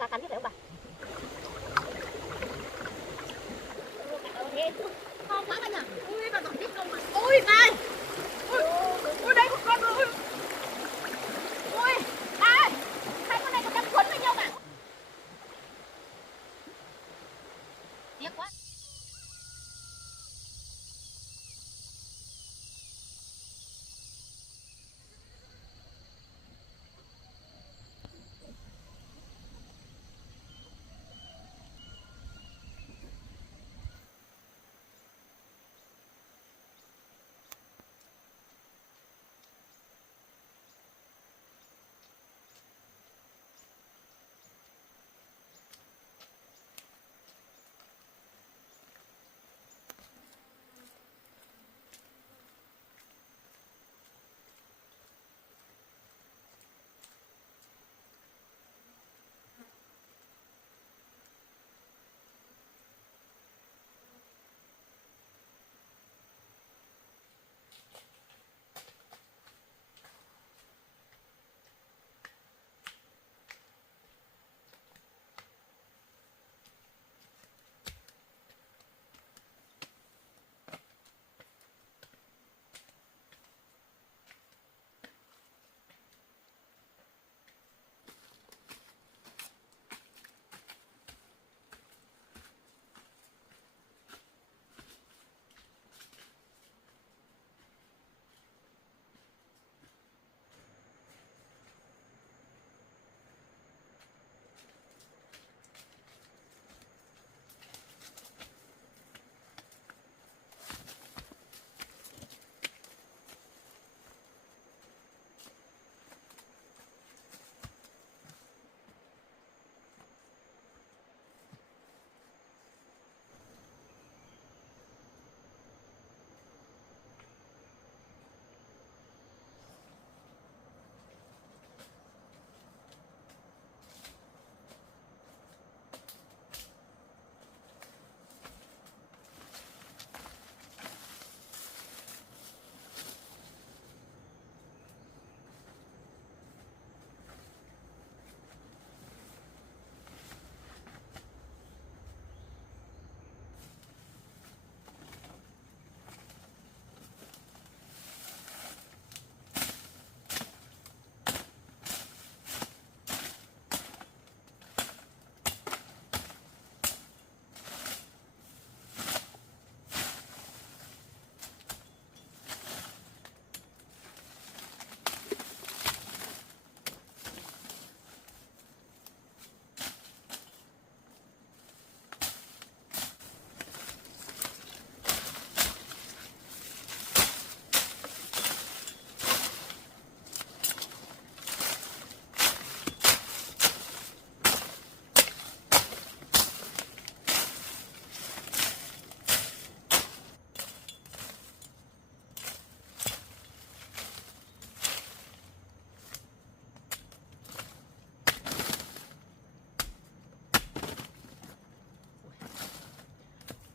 Cá cắn hết phải không bà? Ngon quá bà nhỉ? Ui bà giỏi biết không mà. Ui này. Ui đây một con ui. Ui bà ơi, hai con này có cắn quấn với nhau mà. Tiếc quá.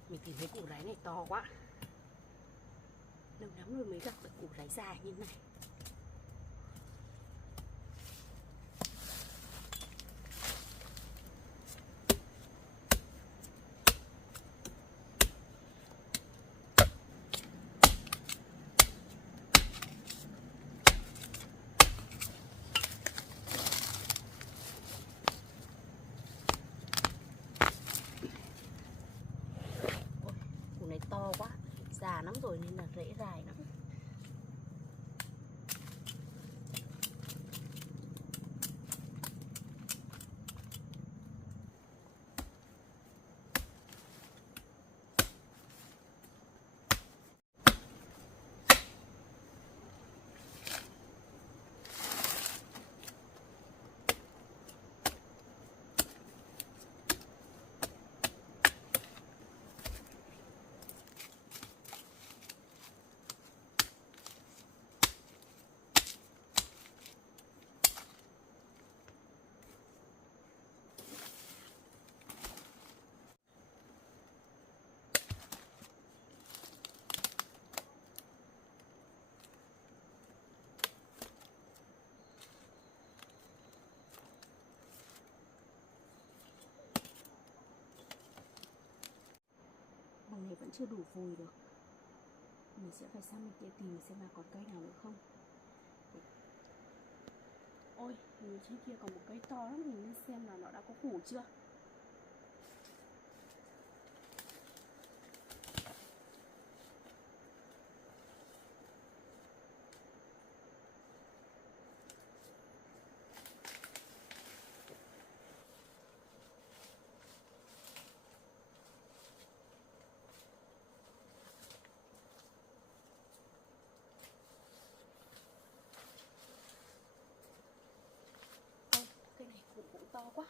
Mình tìm thấy củ ráy này to quá. Lâu lắm rồi mới gặp được củ ráy dài như này. Củ này to quá, già lắm rồi nên là rễ dài lắm. chưa đủ vùi được. Mình sẽ phải sang bên kia tìm xem là còn cây nào nữa không. Ôi, hình như trên kia còn một cây to lắm, mình lên xem là nó đã có củ chưa. Cây này cũng to quá.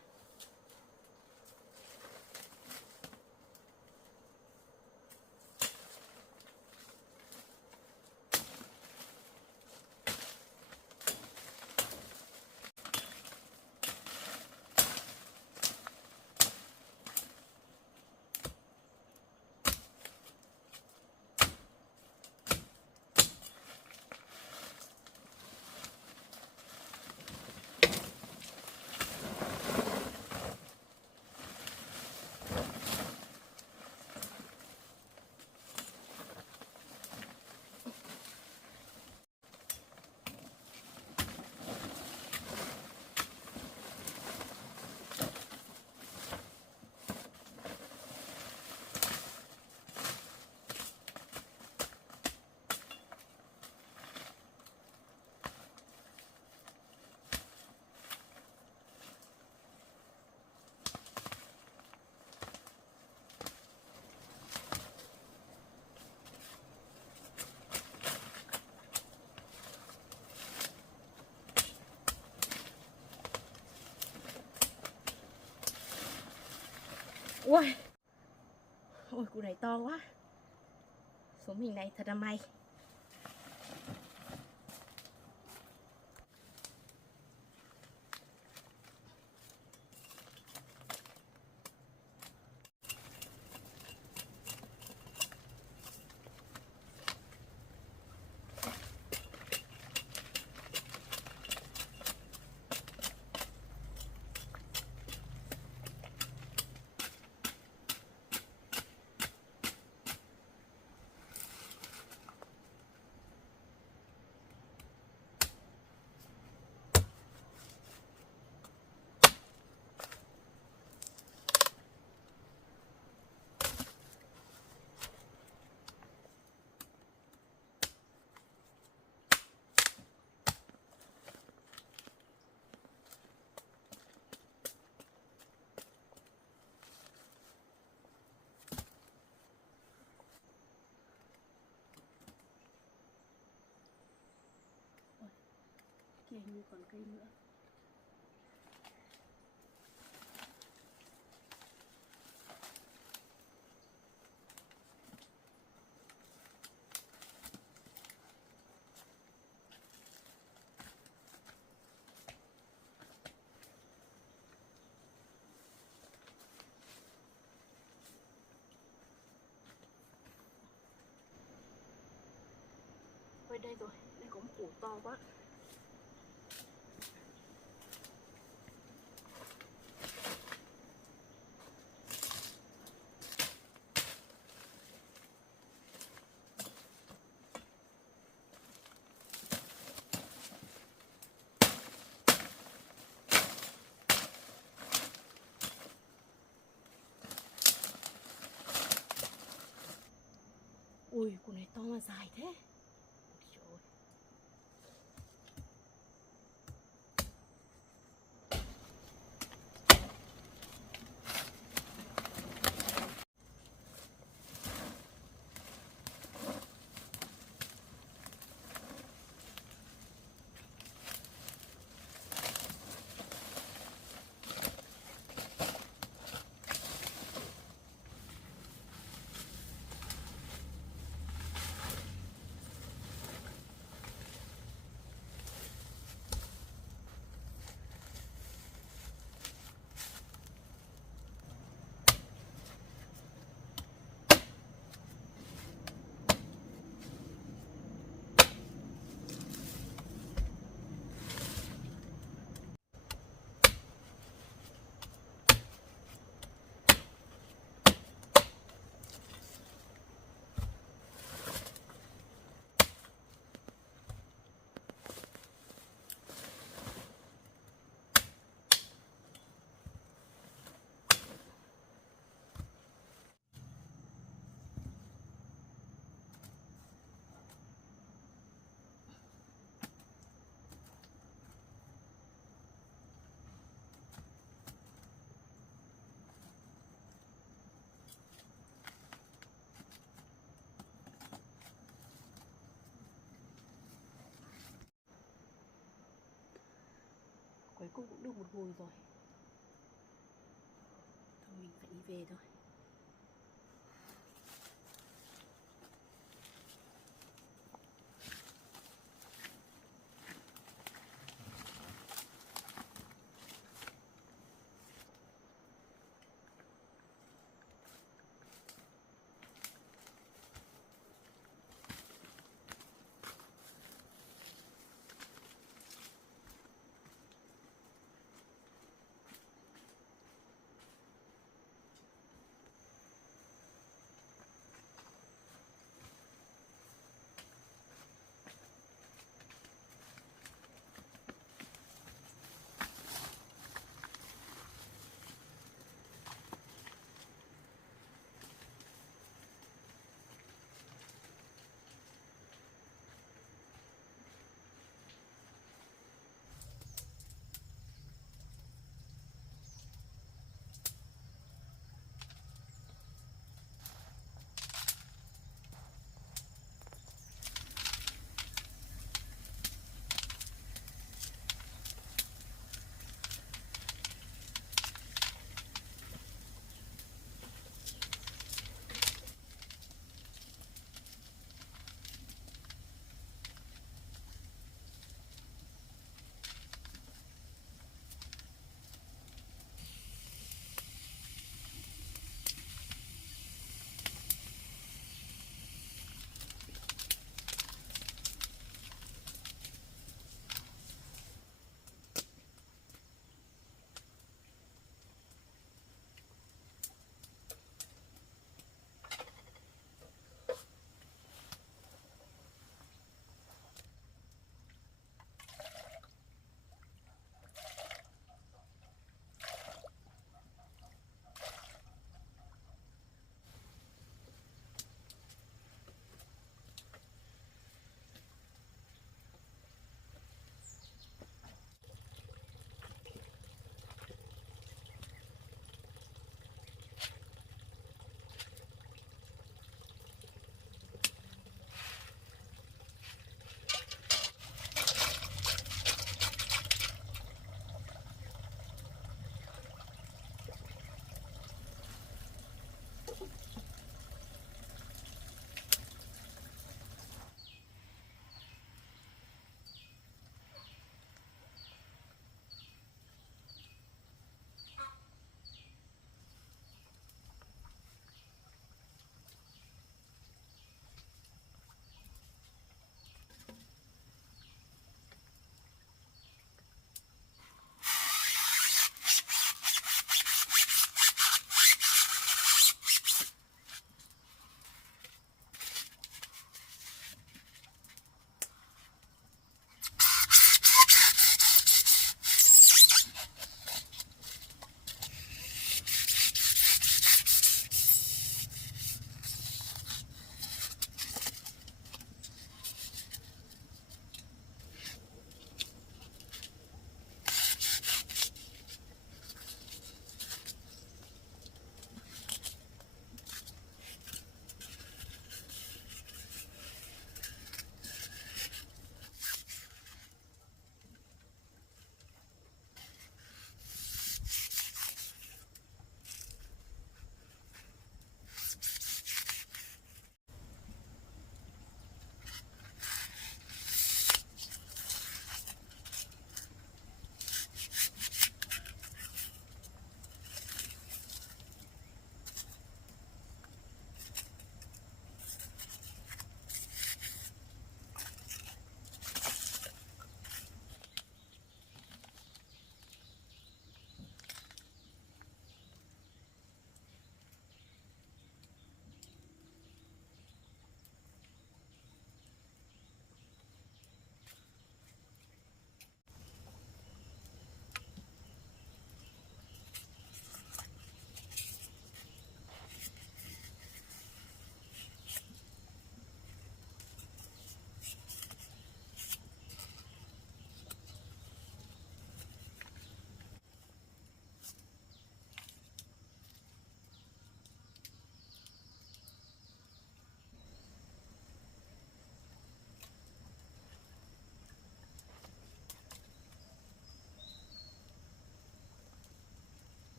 Ui, ôi củ này to quá. Số mình này thật là may. Kia như còn cây nữa. Ôi đây rồi, đây có một củ to quá. Ui, củ này to mà dài thế. Trời ơi. cuối cùng cũng được một hồi rồi. Thôi mình phải đi về thôi.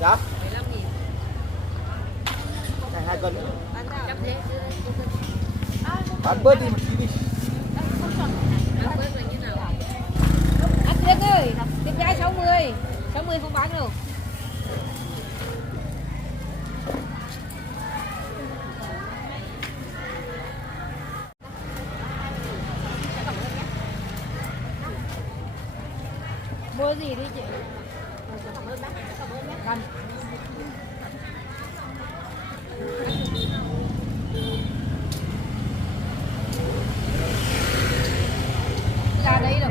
Dạ. 2 cân. Bán bớt đi một tí đi. Anh Tuyết ơi, tiếp gái 60. 60 không bán đâu. Mua gì đi chị? Cầm. Ra đấy rồi.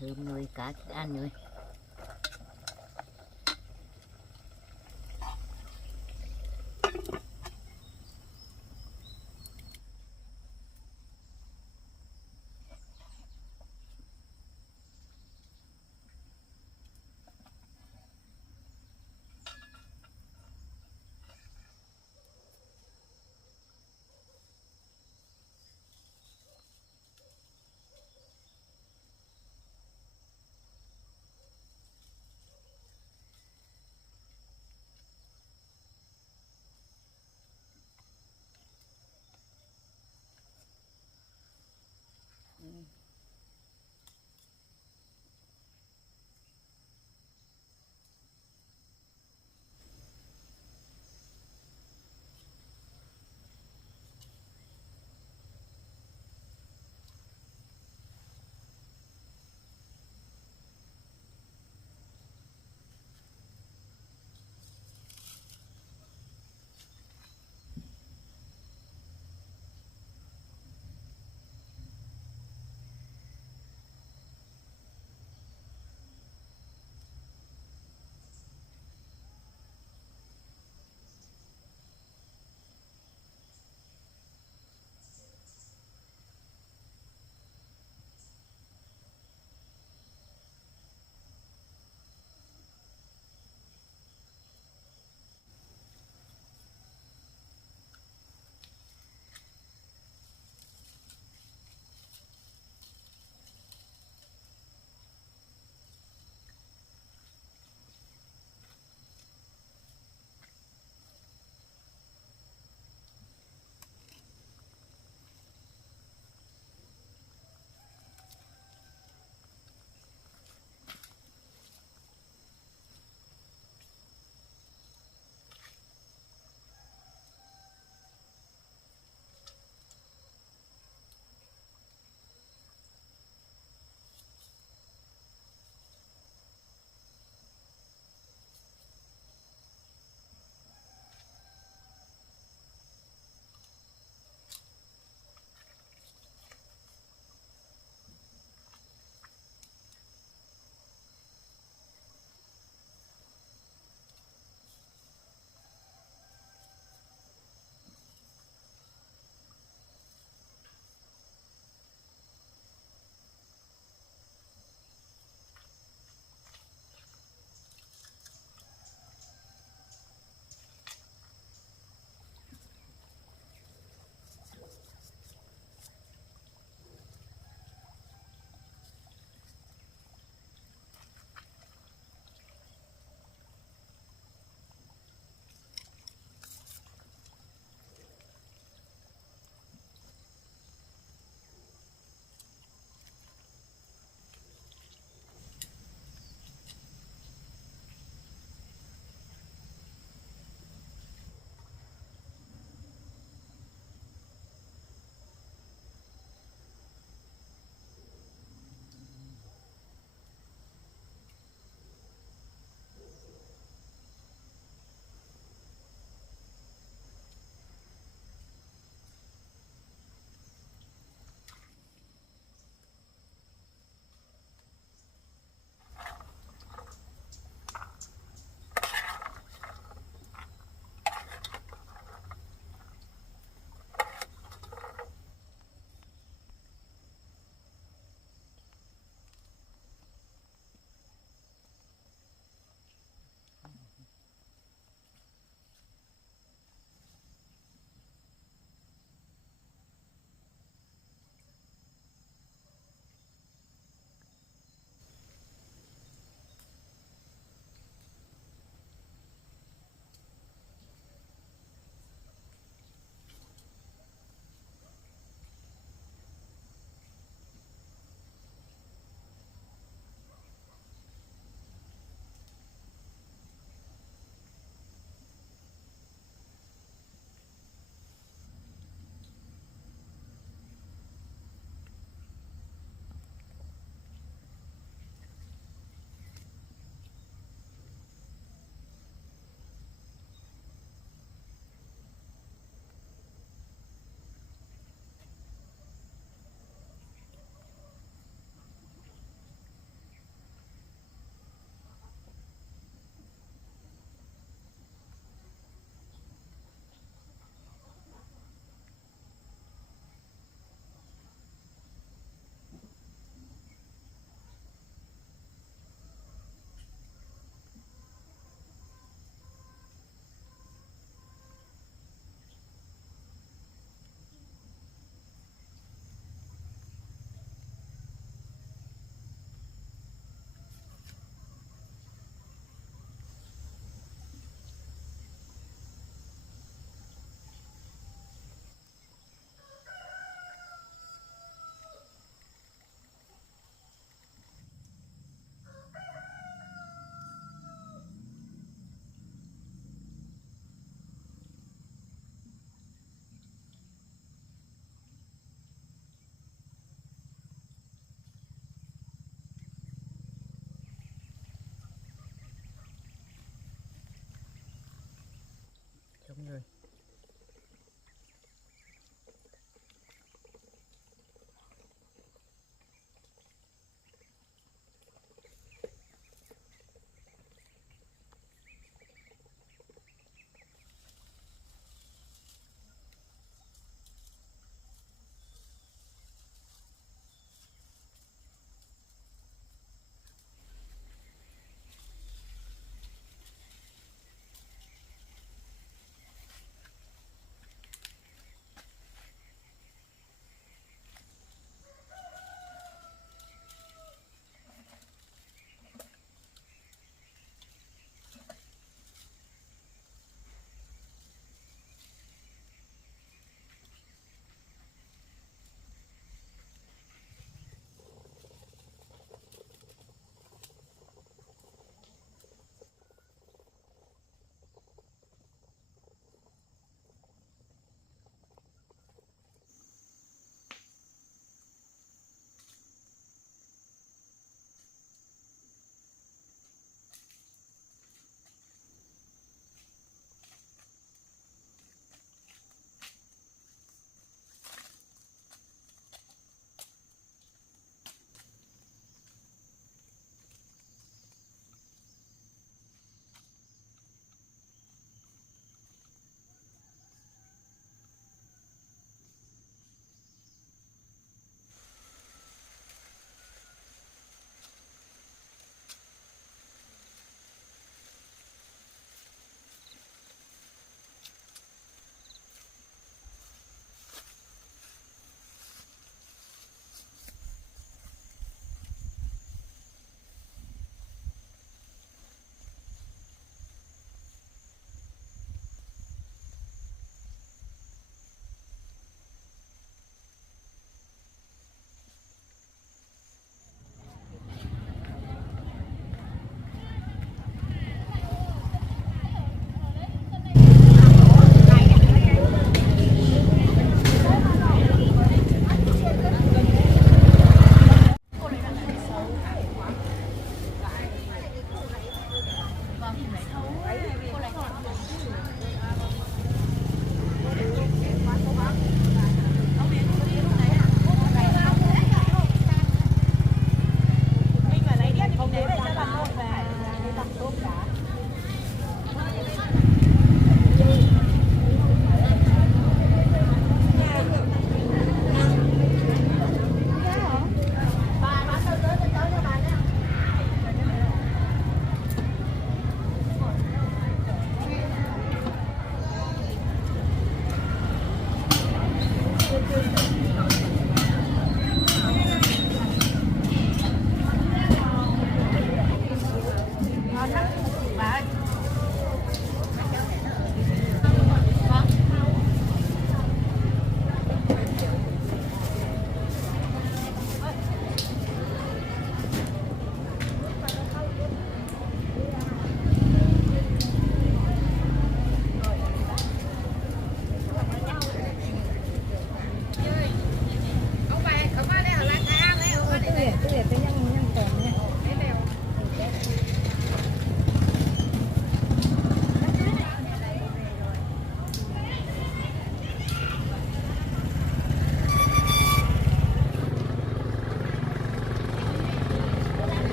Thơm nuôi cá thích ăn nuôi.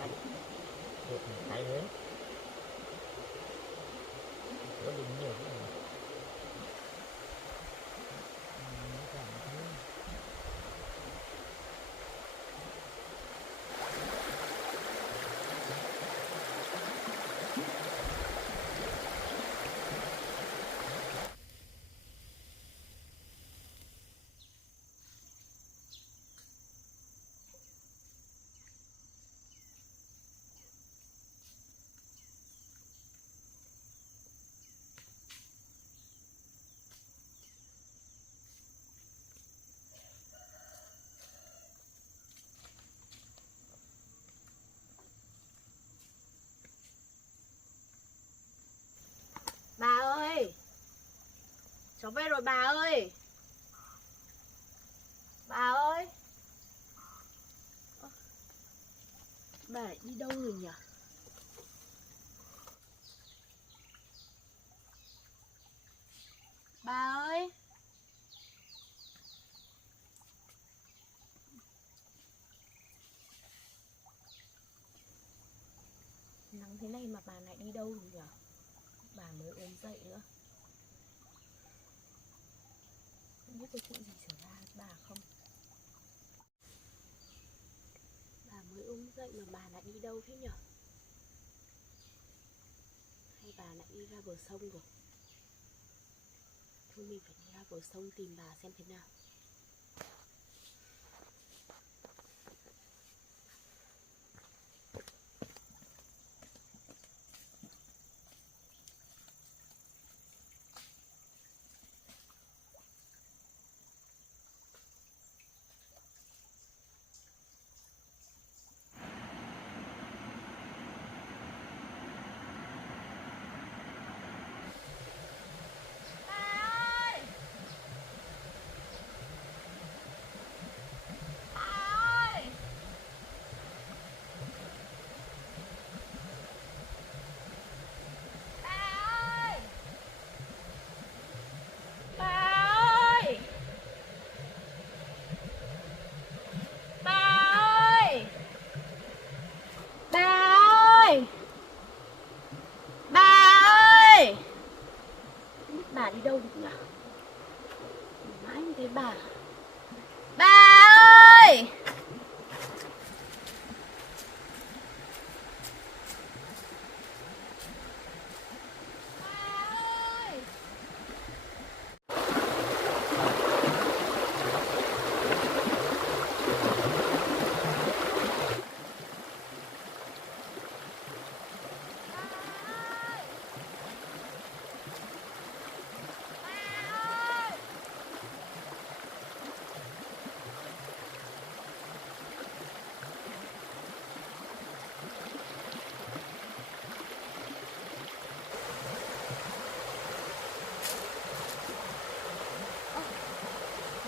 Được một cái lớn. Có đừng nhiều cái này. Bà ơi, cháu về rồi bà ơi. Bà ơi. Bà lại đi đâu rồi nhỉ? Bà ơi. Nắng thế này mà bà lại đi đâu rồi nhỉ? Bà mới ốm dậy nữa. Không biết có chuyện gì xảy ra với bà không? Bà mới ốm dậy mà bà lại đi đâu thế nhỉ? Hay bà lại đi ra bờ sông rồi? Thôi mình phải đi ra bờ sông tìm bà xem thế nào. Bà đi đâu được nhỉ? Mãi không thấy bà. Bà ơi!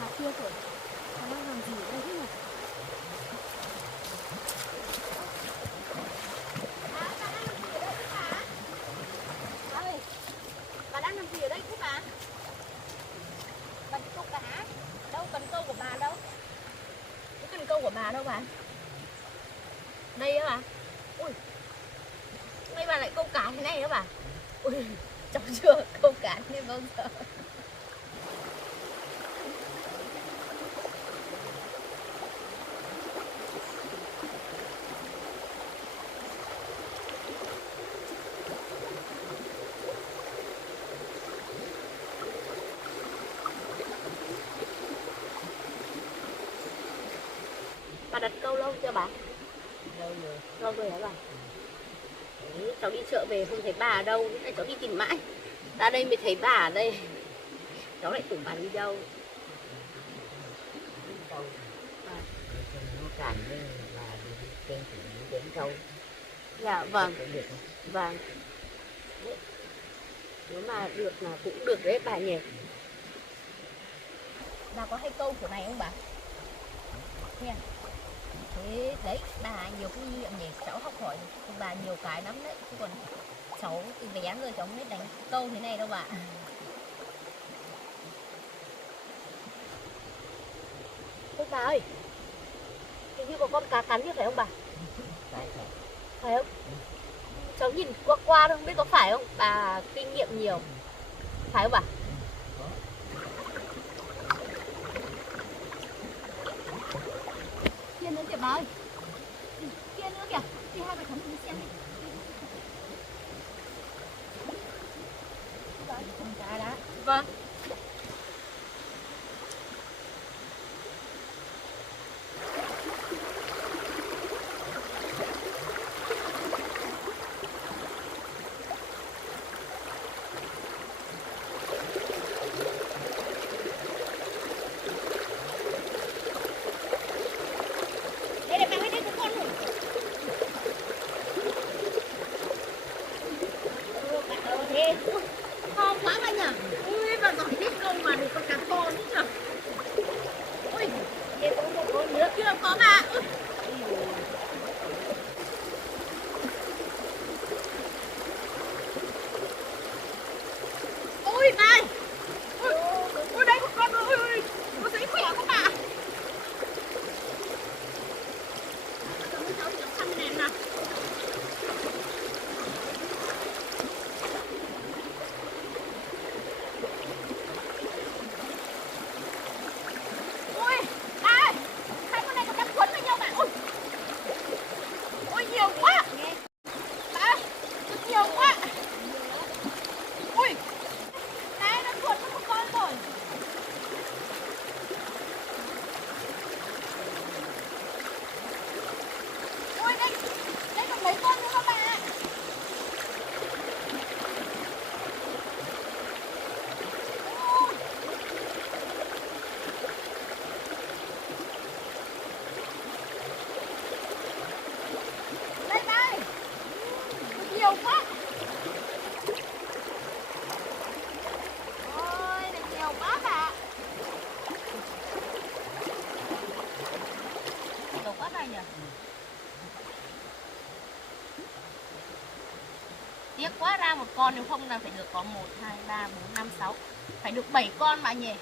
Bà kia rồi. Bà đang làm gì ở đây thế nhỉ? Bà đang làm gì ở đây thế bà? Bà ơi, bà đang làm gì ở đây thế bà? Bà đi câu cá. Đâu, cần câu của bà đâu? Cái cần câu của bà đâu bà? Đây á bà? Ui, nay bà lại câu cá thế này đó bà? Ui, cháu chưa câu cá như bao giờ. Bà đặt câu lâu chưa bà? Lâu rồi hả bà? Đấy, cháu đi chợ về không thấy bà ở đâu, nên cháu đi tìm mãi. Ra đây mới thấy bà ở đây. Cháu lại tưởng bà đi đâu. Nó cản với bà đi trên thủy đến câu. Dạ vâng. Được. Vâng. Đấy. Nếu mà được là cũng được đấy bà nhỉ. Bà có hay câu kiểu này không bà? Nha. Thế đấy, bà nhiều kinh nghiệm nhỉ, cháu học hỏi từ bà nhiều cái lắm đấy. Chứ còn cháu từ bé rồi cháu không biết đánh câu thế này đâu bà. Ôi bà ơi, hình như có con cá cắn như phải không bà? Phải. Phải không? Cháu nhìn qua qua thôi, không biết có phải không? Bà kinh nghiệm nhiều. Phải không bà? Kia nữa kìa bà ơi. Kia nữa kìa. Đi hai bà cháu mình đi xem đi. Con cá đã. Vâng. Đây để bà hãy đến với con rồi. Thế to quá bà nhỉ? Ui bà giỏi biết không mà được con cá to nữa nhỉ? Ui, đây có một con nữa kia có bà. Ui bà ơi. Ui đây một con nữa. Ui, có giấy khỏe không bà? Cháu cháu xăm nền nào. Ui, bà ơi, hai con này có đang quấn với nhau bà. Ui, ui nhiều quá. Bà ơi, nhiều quá. Ui, này nó quấn với một con rồi. Ui đây còn mấy con nữa không bà? Ui. Đây đây, nhiều quá. Ôi, này nhiều quá bà. Nhiều quá bà nhỉ? Tiếc quá, ra một con, nếu không là phải được có 1, 2, 3, 4, 5, 6. Phải được 7 con bà nhỉ?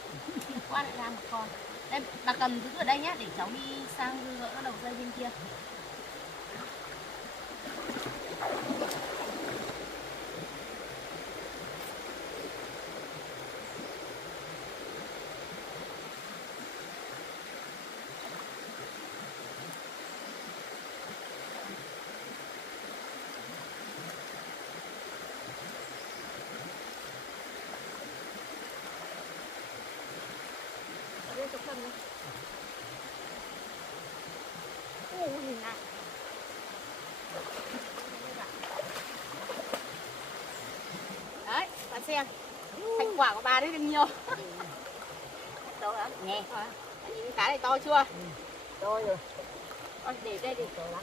Tiếc quá lại ra một con. Đây, bà cầm giữ ở đây nhé, để cháu đi sang gỡ cái đầu dây bên kia. Ở đây cháu cầm đây. Ui, nhìn này. Đấy, bà xem. Thành quả của bà đấy được nhiều. Đâu hả? Nè. Nhìn cái cá này to chưa? Rồi rồi. Con để đây để to lắm.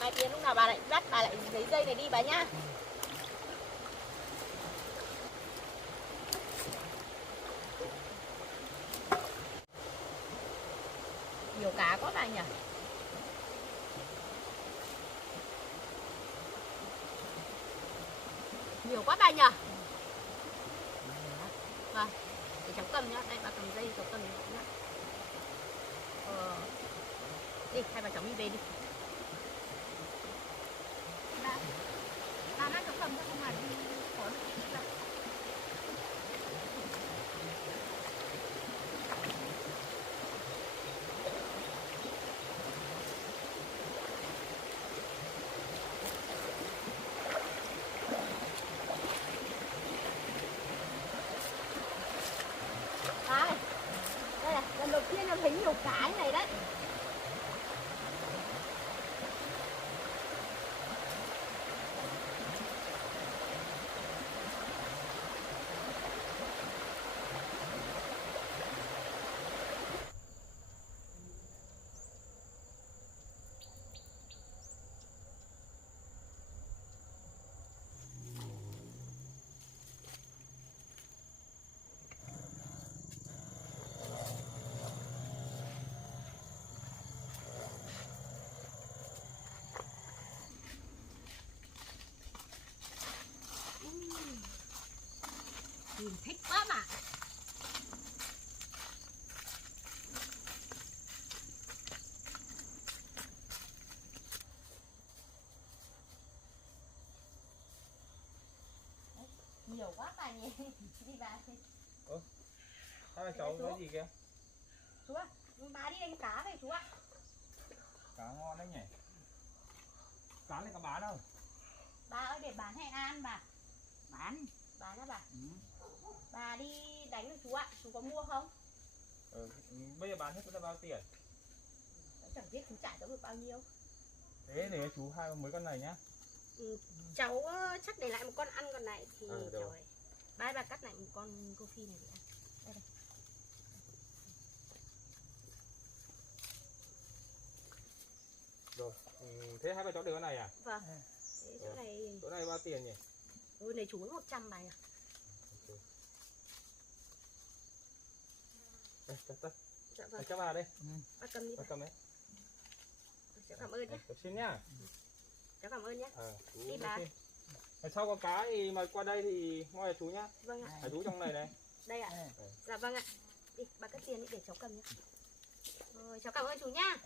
Mai kia lúc nào bà lại bắt bà lại lấy dây này đi bà nhá. Nhiều cá quá bà nhỉ? Nhiều quá bà nhỉ? Vâng, để cháu cầm nhá. Đây bà cầm dây cháu cầm nhá. Đi, hai bà cháu đi về đi. Bà đang cháu cầm cho không mà đi có được cái gì. Đây là lần đầu tiên em thấy nhiều cá như này đấy. Nhìn thích quá mà. Đi bà. Hai bà cháu nói gì kìa? Chú ạ, bà đi đánh cá về chú ạ. Cá ngon đấy nhỉ. Cá này có bán không? Bà ơi để bán hay ăn bà? Bán á bà. Bà đi đánh với chú ạ, chú có mua không? Bây giờ bán hết là bao tiền? Chẳng biết chú trả cho được bao nhiêu. Thế để chú hai mấy con này nhá. Cháu chắc để lại một con ăn, còn lại thì được. cháu ấy. Bà cắt lại một con cô phi này để ăn. Đây. Rồi, thế hai bà cháu đều con này à? Vâng. Thế Chỗ này bao tiền nhỉ? Ôi này chú ấy 100 bài à? Đây, cắt. Dạ vâng. Cho bà đây. Bà cầm đi Bà bà. cầm đấy. Cháu cảm ơn nhé. Cháu xin nhá. Cháu cảm ơn nhé. Đi bà. Ở sau có cá thì mà qua đây thì moi là chú nhá. Vâng ạ. Chú trong này này. Đây ạ. Dạ vâng ạ. Đi, bà cất tiền đi để cháu cầm nhé. Rồi, cháu cảm ơn chú nhá.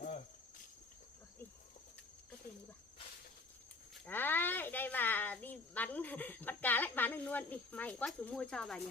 Đi, cất tiền đi bà. Đấy, đây bà đi bắn bắt cá lại bán được luôn. Đi, may quá chú mua cho bà nhỉ.